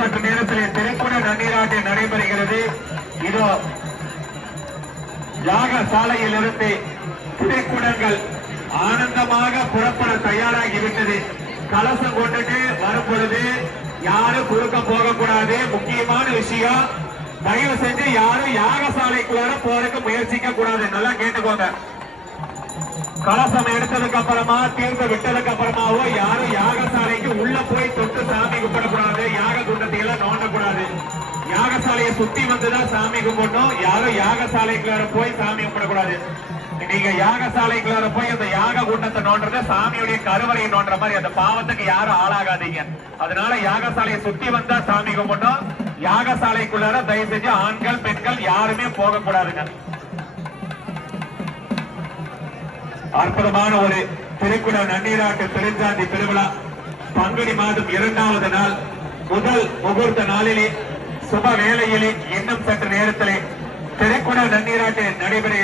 சற்று நேரத்தில் திரைக்குட நன்னீராட்டு நடைபெறுகிறது. இதோ யாக சாலையில் இருந்து திரைக்குடங்கள் ஆனந்தமாக புறப்பட தயாராகிவிட்டது. கலசம் கொண்டுட்டு வரும் பொழுது யாரும் குறுக்க போகக்கூடாது. முக்கியமான விஷயம், தயவு செஞ்சு யாரும் யாகசாலைக்குள்ளார போறதுக்கு முயற்சிக்க கூடாது. நல்லா கேட்டுக்கோங்க. கலசம் எடுத்ததுக்கு அப்புறமா தீர்ந்து விட்டதுக்கு அப்புறமாவோ யாரும் யாகசாலைக்கு உள்ள போய் தொட்டு சாமி கும்பிடக்கூடாது. யாக குண்டத்தை எல்லாம் நோண்டக்கூடாது. யாகசாலையை சுத்தி வந்துதான் சாமி கும்பிடணும். யாரும் யாகசாலைக்குள்ளார போய் சாமி கும்பிடக்கூடாது. நீங்க யாகசாலைக்குள்ளார போய் அந்த யாக குண்டத்தை நோண்டுறத சாமியுடைய கருவறையை நோண்டுற மாதிரி அந்த பாவத்துக்கு யாரும் ஆளாகாதீங்க. அதனால யாகசாலையை சுத்தி வந்தா சாமி கும்பிடணும். யாகசாலைக்குள்ளார தயவு செஞ்சு ஆண்கள் பெண்கள் யாருமே போக கூடாதுங்க. அற்புதமான ஒரு திரைக்குட நன்னீராட்டு பெருஞ்சாந்தி திருவிழா பங்குனி மாதம் 2வது நாள் முதல் முகூர்த்த நாளிலே சுப வேளையிலே இன்னும் சற்று நேரத்திலே திரைக்குட நன்னீராட்டு நடைபெற